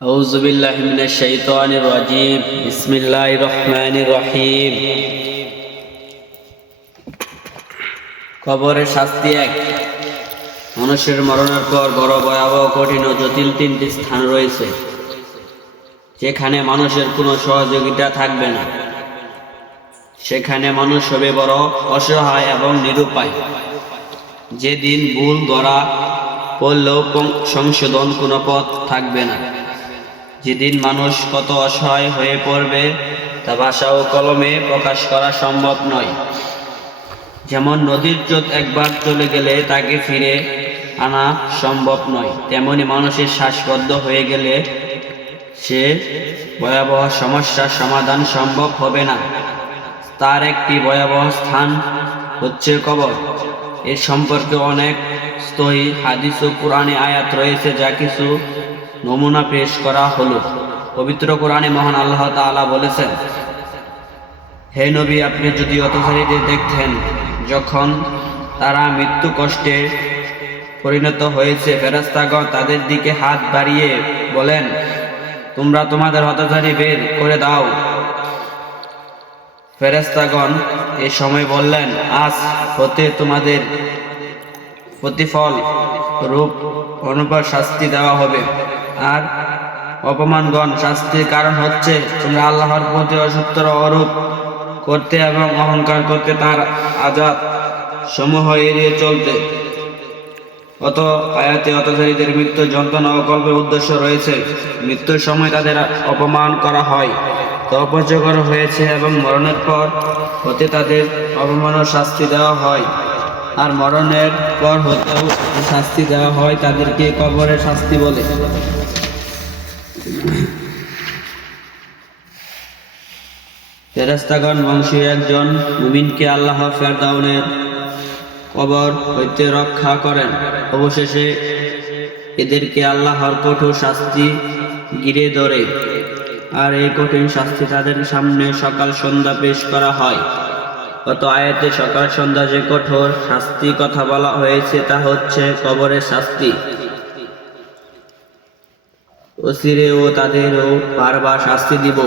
أعوذ بالله من الشيطان الرجيم بسم الله الرحمن الرحيم কবরের শাস্তি এক মানুষের মরণের পর বড় ভয়াবহ কঠিন ও জটিল তিনটি স্থান রয়েছে যেখানে মানুষের কোনো সহযোগিতা থাকবে না সেখানে মানুষ হবে বড় অসহায় এবং নিরুপায় যেদিন ভুল ধরা পড়লেও পং- সংশোধন কোনো পথ থাকবে না যেদিন মানুষ কত অসহায় হয়ে পড়বে, তা ভাষা ও কলমে প্রকাশ করা সম্ভব নয়। যেমন নদীর স্রোত একবার চলে গেলে তাকে ফিরে আনা সম্ভব নয়, তেমনি মানুষের শ্বাসবদ্ধ হয়ে গেলে সে ভয়াবহ সমস্যার সমাধান সম্ভব হবে না। তার একটি ভয়াবহ স্থান হচ্ছে কবর। এর সম্পর্কে অনেক স্তয়ী হাদিস ও কোরআনে আয়াত রয়েছে, যা কিছু নমুনা পেশ করা হলো। পবিত্র কোরআনে মহান আল্লাহ তাআলা বলেছেন, হে নবী, আপনি যদি অতসারীদের দেখতেন যখন তারা মৃত্যু কষ্টে পরিণত হয়েছে ফেরাস্তাগণ তাদের দিকে হাত বাড়িয়ে বলেন, তোমরা তোমাদের হতচারী বের করে দাও। ফেরেস্তাগণ এ সময় বললেন, আজ হতে তোমাদের প্রতিফল রূপ অনুপার শাস্তি দেওয়া হবে। আর অপমানগণ শাস্তির কারণ হচ্ছে তোমরা আল্লাহর প্রতি অসত্তর অরূপ করতে এবং অহংকার করতে তার আজাদ সমূহ এড়িয়ে চলতে। অত আয়াতে অতচারীদের মৃত্যু যন্ত্রণা ও কল্পের উদ্দেশ্য রয়েছে। মৃত্যুর সময় তাদের অপমান করা হয়, তো অপচয় করা হয়েছে এবং মরণের পর হতে তাদের অপমান ও শাস্তি দেওয়া হয়। আর মরণের পর হতেও শাস্তি দেওয়া হয় তাদেরকে কবরের শাস্তি বলে। ফেরেস্তাগণ বংশীয় একজন মুমিনকে আল্লাহ ফেরদাউনের কবর হইতে রক্ষা করেন। অবশেষে এদেরকে আল্লাহর কঠোর শাস্তি ঘিরে ধরে। আর এই কঠিন শাস্তি তাদের সামনে সকাল সন্ধ্যা পেশ করা হয়। গত আয়াতে সকাল সন্ধ্যা যে কঠোর শাস্তি কথা বলা হয়েছে তা হচ্ছে কবরের শাস্তি। ও তাদেরও বারবার শাস্তি দিব।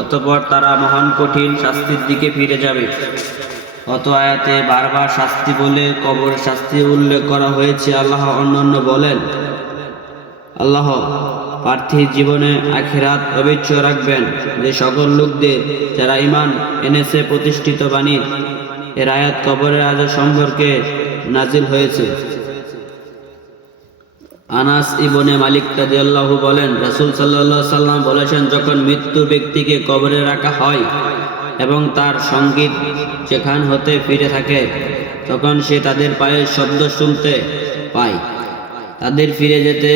অতঃপর তারা মহান কঠিন শাস্তির দিকে ফিরে যাবে। অত আয়াতে বারবার শাস্তি বলে কবর শাস্তি উল্লেখ করা হয়েছে, আল্লাহ অন্যান্য বলেন, আল্লাহ পার্থিব জীবনে আখেরাত অবিচ্ছ রাখবেন যে সকল লোকদের যারা ইমান এনেছে প্রতিষ্ঠিত বাণী, এর আয়াত কবরের আজ সম্পর্কে নাজিল হয়েছে। আনাস ইবনে মালিক রাদিয়াল্লাহু বলেন, রাসূল সাল্লাল্লাহু সাল্লাম বলেছেন, যখন মৃত্যু ব্যক্তিকে কবরে রাখা হয় এবং তার সংগীত যেখান হতে ফিরে থাকে, তখন সে তাদের পায়ের শব্দ শুনতে পায়। তাদের ফিরে যেতে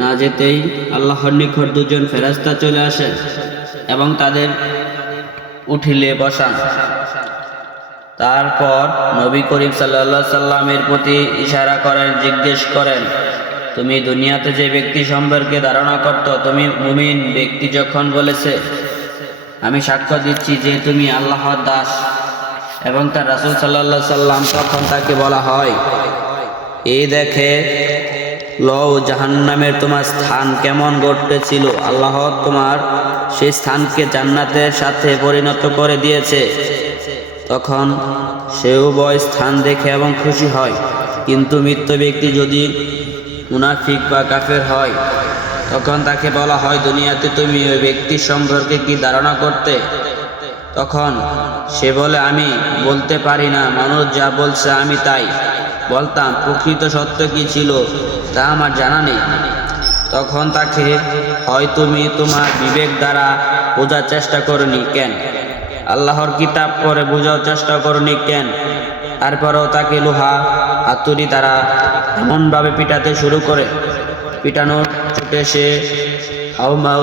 না যেতেই আল্লাহর নিকট দুজন ফেরাস্তা চলে আসেন এবং তাদের উঠিলে বসান। তারপর নবী করিম সাল্লা সাল্লামের প্রতি ইশারা করেন, জিজ্ঞেস করেন তুমি দুনিয়াতে যে ব্যক্তি সম্পর্কে ধারণা করত, তুমি মুমিন ব্যক্তি যখন বলেছে, আমি সাক্ষ্য দিচ্ছি যে তুমি আল্লাহর দাস এবং তার রাসুল সাল্লাহ সাল্লাম তখন তাকে বলা হয় এই দেখে লও জাহান্নামের তোমার স্থান কেমন ঘটতেছিল, আল্লাহ তোমার সেই স্থানকে জান্নাতের সাথে পরিণত করে দিয়েছে। তখন সেও বয় স্থান দেখে এবং খুশি হয়। কিন্তু মৃত্যু ব্যক্তি যদি মুনাফিক বা কাফের হয়, তখন তাকে বলা হয়, দুনিয়াতে তুমি ওই ব্যক্তির সম্পর্কে কি ধারণা করতে? তখন সে বলে, আমি বলতে পারি না, মানুষ যা বলছে আমি তাই। বলতাম, প্রকৃত সত্য কি ছিল তা আমার জানা নেই। তখন তাকে, হয় তুমি তোমার বিবেক দ্বারা বোঝার চেষ্টা করনি কেন? আল্লাহর কিতাব করে বোঝার চেষ্টা করনি কেন? তারপরেও তাকে লোহা হাতুড়ি দ্বারা এমনভাবে পিটাতে শুরু করে। পিটানোর ছুটে সে হাউ মাউ